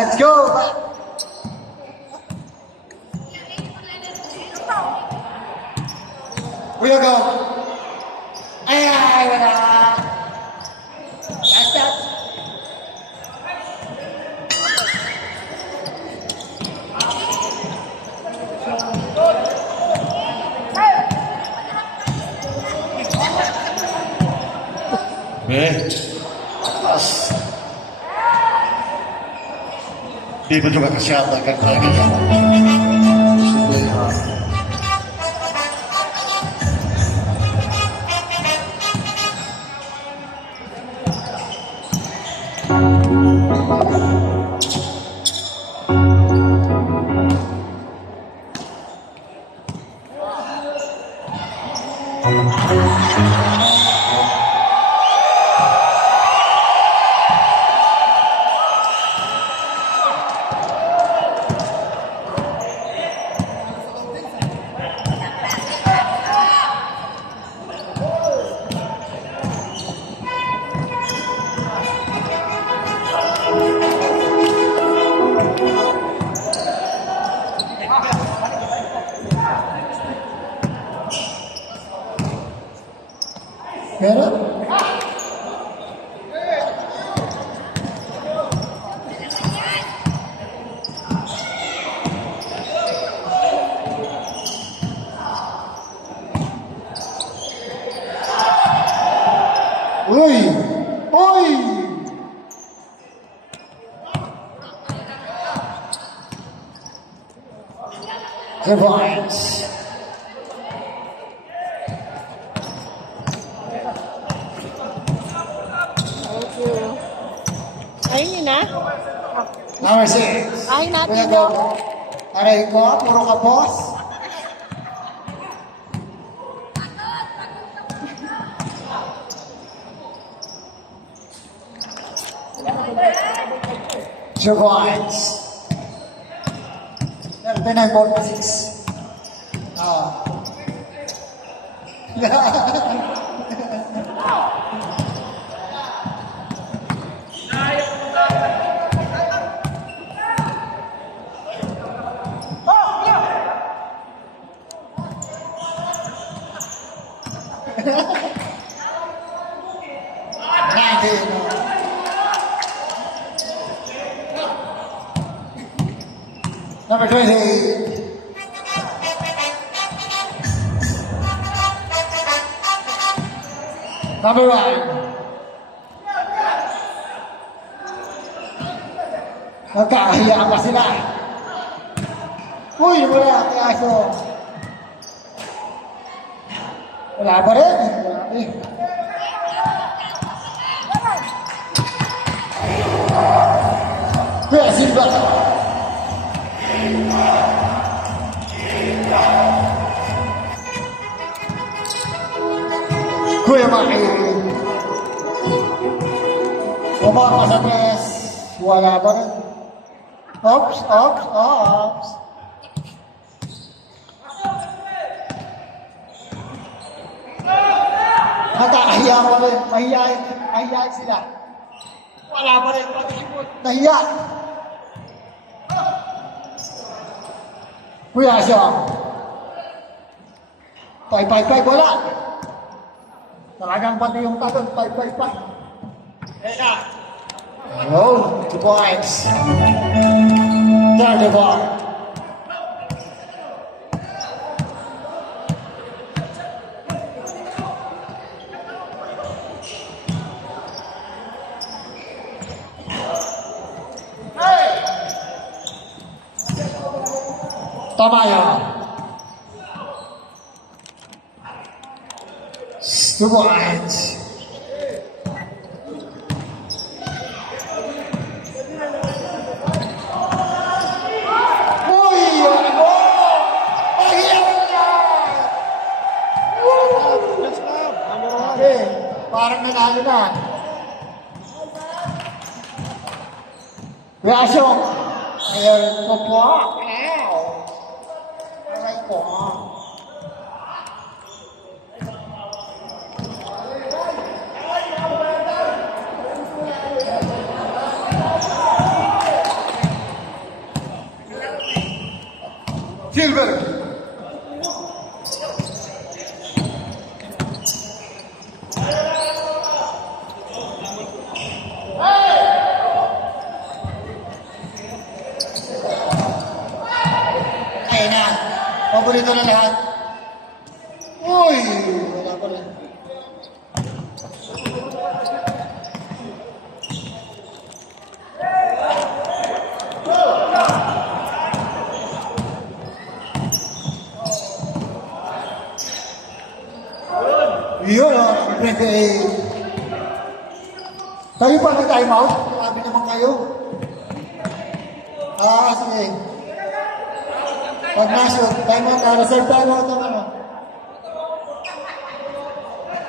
Let's go! We go! Ay, wala! That's. Atas. Di ba juga kesehatan kan lagi kan? Meron? Uy! Uy! Survives. Ayun yun na. Number 6. Ay, natin Kuya yun. Gogo. Aray ko, puro ka boss. Survives. Meron na yung ball pa 6. Number 20. Number 1. Magkakahiya pa sila. Uy, wala kay Aso. Wala pa rin. Kuya Silva. Kuya Maki. Bumaba sa press. Wala pa rin. Ops, ops, ops. Nakakahiya pa rin. Mahihayin sila. Wala pa rin. Nahiya. Kuya siya. 5-5-5, wala. Talagang pati yung tagon, 5-5-5. Oh, 2 points. Third of all. Tama yun. 2 points. Uy! Ano? Mahirap na! Parang nanalo na. Reaction. Ayan ko po. Aray ko. Silver. Ayun na. Paborito na lahat. Uy! Wala pa rin. Yun, 28. Kayo pa nag-time out? Sabi naman kayo. Sige. Pag nashoot, time out na. Reserve time out naman.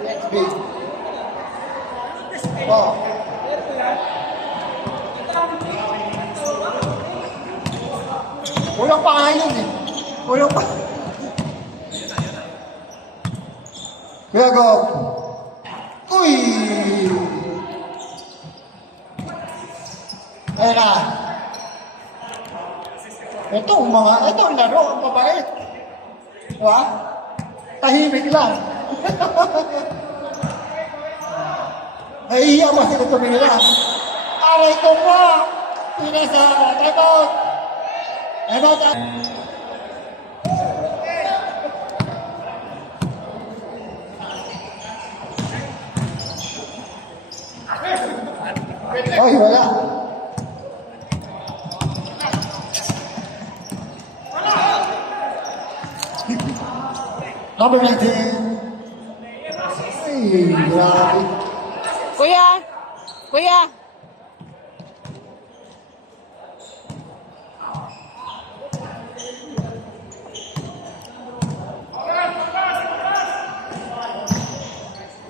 Let's be. Oh. Walang pangalan eh. Walang pangalan. Kaya go. Uy! Ayun na. Itong laro, ang mabait. Diba? Tahimik lang. Nahihiya ba sila tumira? Aray ko pa! Pinasa! Time out! Time out! Ay, wala. Number 19. Ay, grabe. Kuya! Kuya!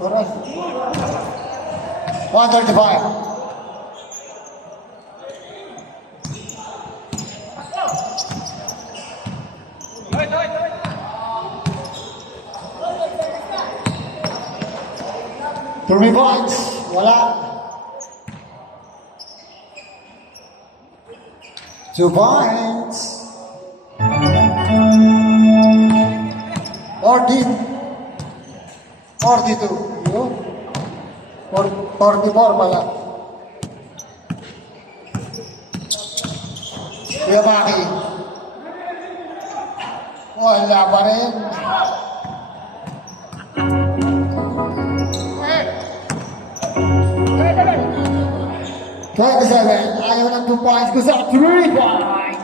Alright. 135. Three points. Wala. 2 points. 14. 42. Yun. 44 pala. Kuya Maki. Wala pa rin. 27. Ayaw ng 2 points ko sa 3 points.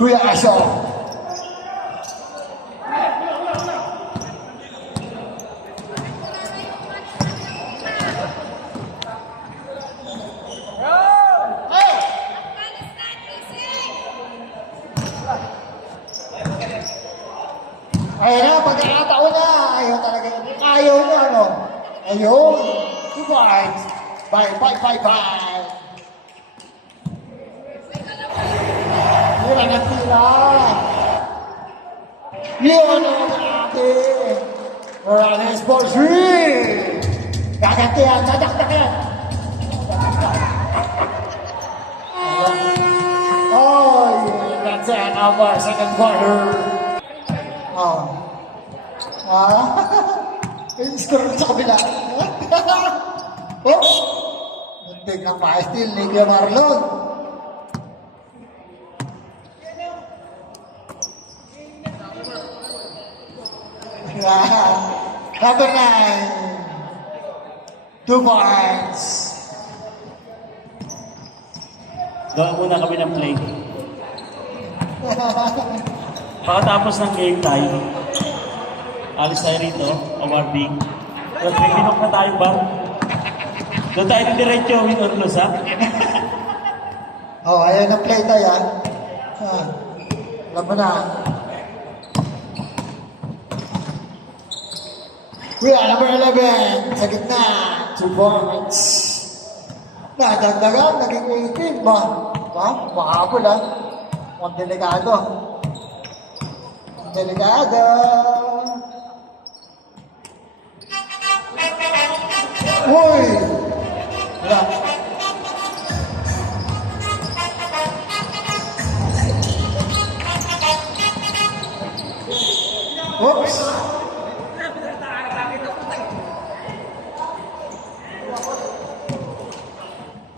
Kuya Asho. Ayun na, pagkakataon na. Ayaw talaga. Ayaw na, ano? Ayun. 2 points. Bye. Tira na tira. Yun ang ate. Morales for 3. Gagantihan, dadakdakan. Oh, that's it. Our second quarter. Score sa kabila. Oops! Muntik ng pa-steal ni Kuya Marlon. Number 9. 2 points. Gawa muna kami ng play. Pagkatapos ng game time, alis tayo rito, awarding. Tapos may kinok na tayong bar. Doon tayo diretso, win or lose, ha? Ayan ang play tayo, ha? Alam mo na. Kuya, number 11, sa gitna, 2 points. Nadagdagan, naging 18 ba? Makapul, ha? Ang delikado. Delikado. Uy! Wala.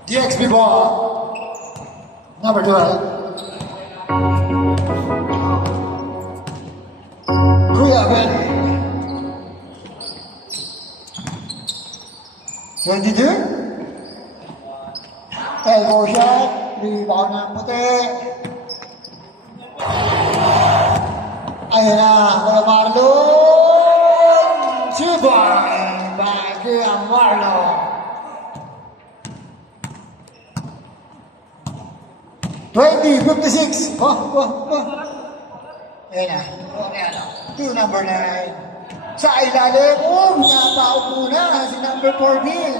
DXB ball. Number 12. Kuya Ben. 22. Elbow shot. Rebound ng puti. Ayun na. Kuya Marlon. Subay. By Kuya Marlon. 20-56. Ayan na. To number 9. Sa ilalim. Napaupo na si number 14.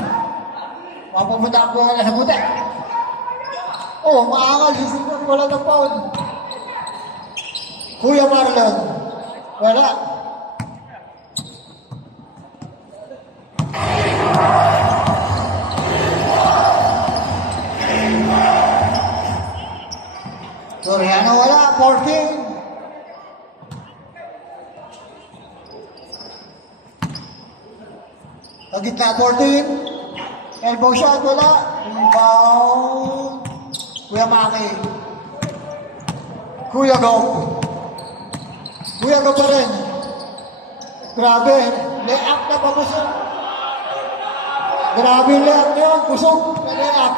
Mapupunta po na sa puti. Maangal. Sisipon wala ng foul. Kuya Marlon. Wala. Soriano wala, 14. Sa gitna, 14. Elbow shot, wala. Rebound. Kuya Maki. Kuya Gop. Kuya Gop pa rin. Grabe. Lay-up na pa busog. Grabe yung lay-up na yun. Busog na lay-up.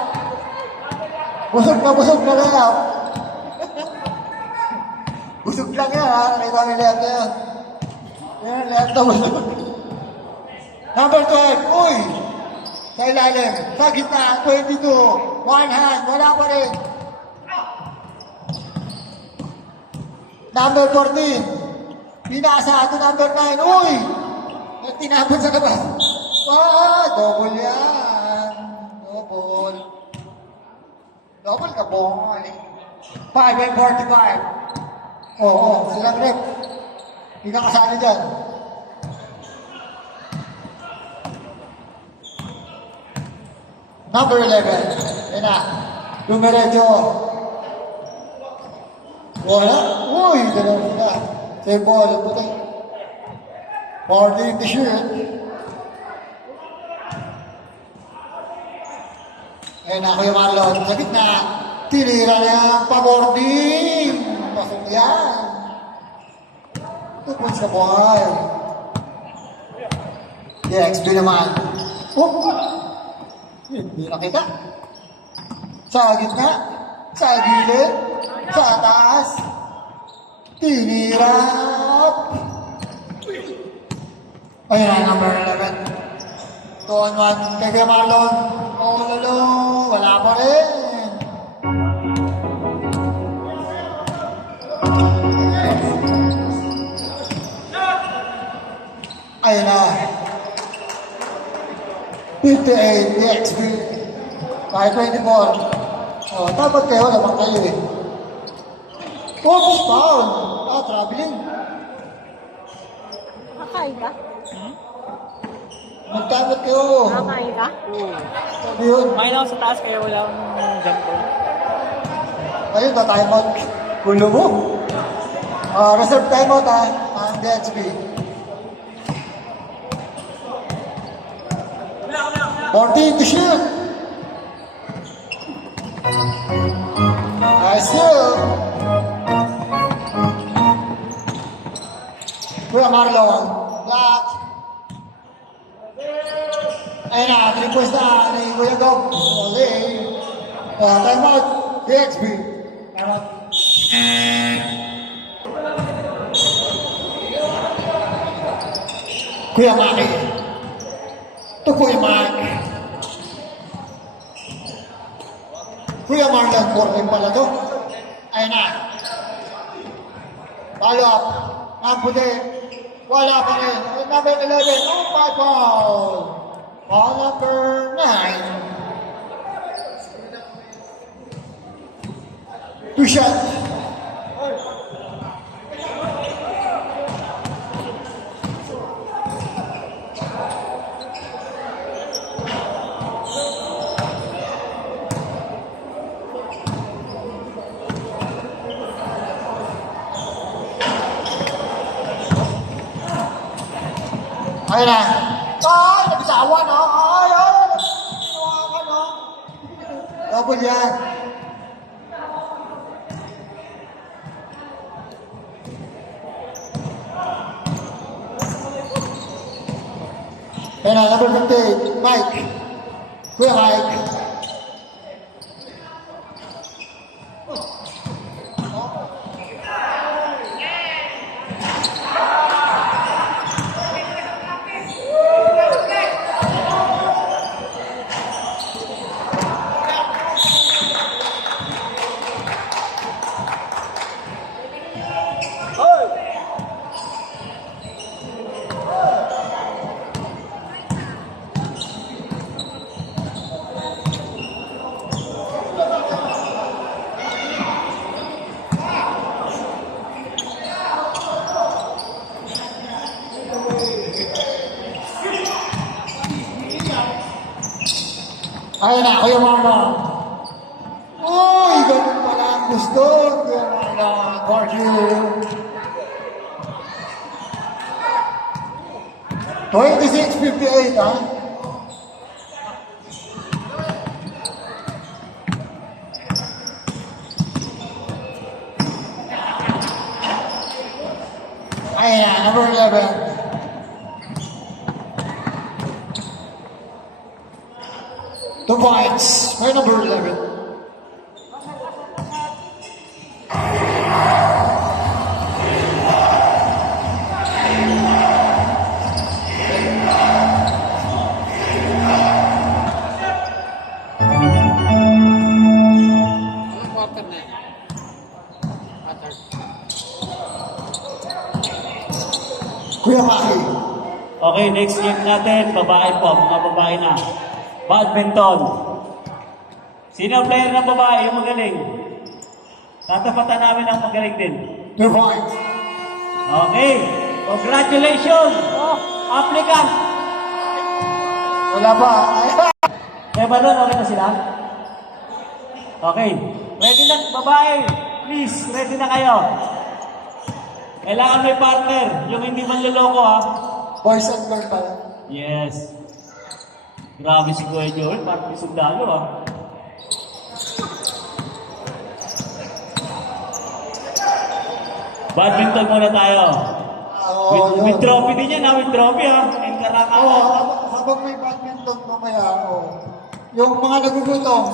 Busog na lay-up. Busog lang yan, ha? Nakita mo yung left na yan. Yan, left na busog. Number 12, uy! Sa ilalim, sa gitna, 22. One hand, wala pa rin. Number 14. Pinasa ito number 9, uy! Tinapon sa labas. Double yan. Double. Double ka po. 5-45. Silang rep. Hindi ka kasali dyan. Number 11. Yan na. Dumiretso. Wala. Uy, dalawa sila. Same ball. Puti. Party in the shirt. Ayan na, Kuya Marlon. Sa gitna. Tinira niya ang pabording. Pasok yan. 2 points na boy. DXB naman. Hindi nakita. Sa gitna. Sa gilid. Sa taas. Tinirap. Ayun na, number 11. 2-on-1 kay Kuya Marlon. Lalo. Wala pa rin. Ayun na. 58 DXB. Kahit 24. Dapat kayo naman kayo eh. Oops, foul. Traveling. Kakain ka? Magtamit kayo. Kakain ka? Sabi yun. Kumain ako sa taas kaya wala akong jump ball. Ayun, na-timeout. Gulo mo. Reserve timeout ha. Ang DXB. 14 to shoot. Nice kill. Kuya Marlon. Black. Ayun na, 3 points na ni Kuya Gob. Okay. Time out. DXB. Time out. Kuya Maki. To Kuya Maki. Kuya Marlon, 14 pala to. Ayun na. Follow up. Ang puti. Wala pa rin. Number 11. Oh, my ball. Ball number 9. 2 shot. Ayun na. Ay, nabisawa na. Ay. Double yan. Kaya na, number 58, Mike. Kuya Mike. Ayun na, Kuya Mama. Uy, ganun pala ang gusto. Kuya Mama, Cargill. 26-58, ha? Ayun na, number 11. Two points. May number 11. Kuya Maki. Okay, next game natin, babae po, mga babae na. Badminton. Sino ang player ng babae, yung magaling? Tatapatan namin ang magaling din. 2 points. Okay, congratulations! Applicant! Wala pa. Ay, Kaya ba doon, okay na sila? Okay, ready na, babae. Please, ready na kayo. Kailangan may partner, yung hindi manloloko ha. boys and girls pala. Yes. Grabe si Kuya Joel, parang may sundalo ah. Badminton muna tayo. With trophy din yan ha, with trophy ha. Habang may badminton mamaya, yung mga nagugutom,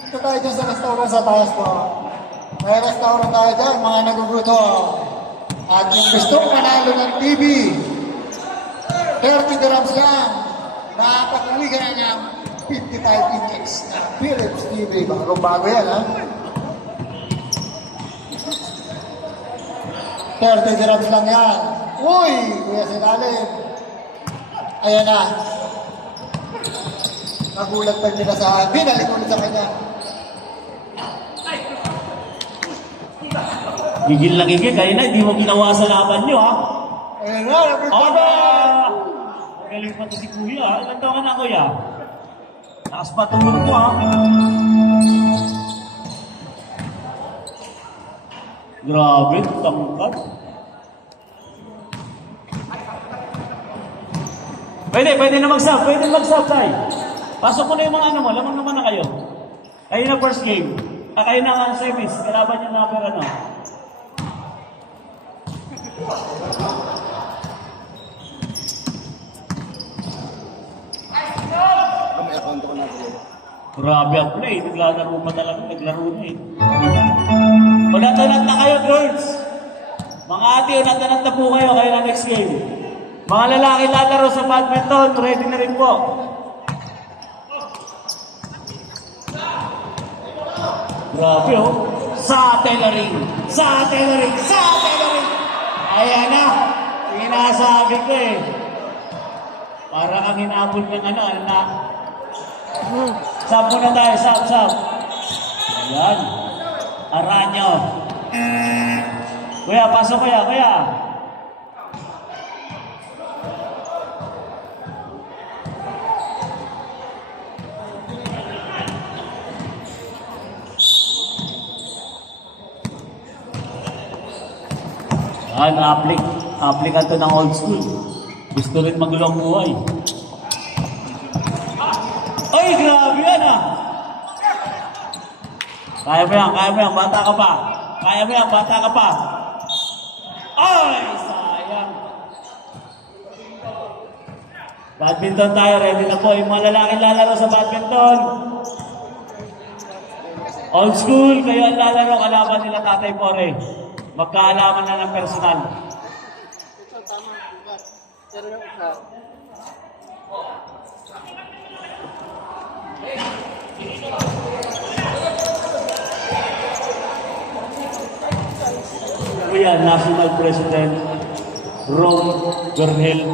ito tayo dyan sa restaurant sa taas po. May restaurant tayo dyan, mga nagugutom. At yung gusto manalo ng TV, 30 dirhams lang. Nakapag-uwi ka na ng 55 inches na Philips TV. Bago yan, ha? 30 dirhams lang yan. Uy! Kuya Silalim. Ayan na. Nagulat pa nila sa akin. Binalik ulit sa kanya. Gigil na gigil, kaya na, hindi mo ginawa sa laban nyo ha. Ayan na, number 5. Oba! Magaling pa to si Kuya ha. Ilan taon ka na Kuya? Taas pa tulog mo ha. Grabe, tangkad. Pwede na mag-sub, tayo. Pasok ko na yung mga ano mo, lamang naman na kayo. Kayo na first game. Kayo na semis, kalaban yung number ano. Grabe ang play, naglalaro pa talaga, naglaro na eh. Ulat-ulat na kayo, girls. Mga ate, ulat-ulat na po kayo na next game. Mga lalaki lalaro sa badminton, ready na rin po. Grabe oh. Sa tailoring. Ayan na. Sinasabi ko eh. Para kang hinabol ng ano na. Sab muna tayo, sab. Ayan. Aranyo. Kuya, pasok kuya. Applicant to ng old school. Gusto rin magulong buhay. Ay, grabe yan ah! Kaya mo yan, bata ka pa. Kaya mo yan, bata ka pa. Ay, sayang. Badminton tayo, ready na po. Yung mga lalaki lalaro sa badminton. Old school, kayo ang lalaro, kalaban nila Tatay Pore. Magkaalaman na ng personal. Kuya, National President Ron Berhel.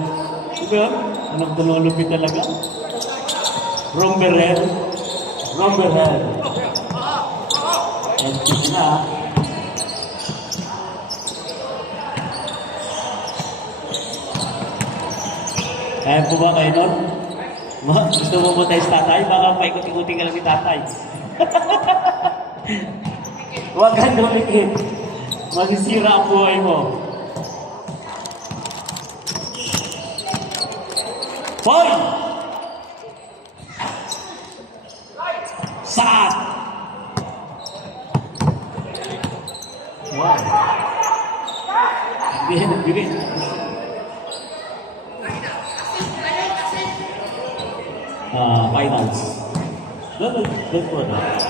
Ito yun? Anong tunulupit talaga? Ron Berhel. Ron Berhel. Entis na. Kaya po ba kayo nun? Gusto mo tayo sa tatay? Baka paikot-ikutin ka lang ni tatay. Huwag kang dumikit. Magsisira ang buhay mo. Boy! Saan? Wow. Birin. Finals. Good for that.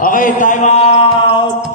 Okay, time out.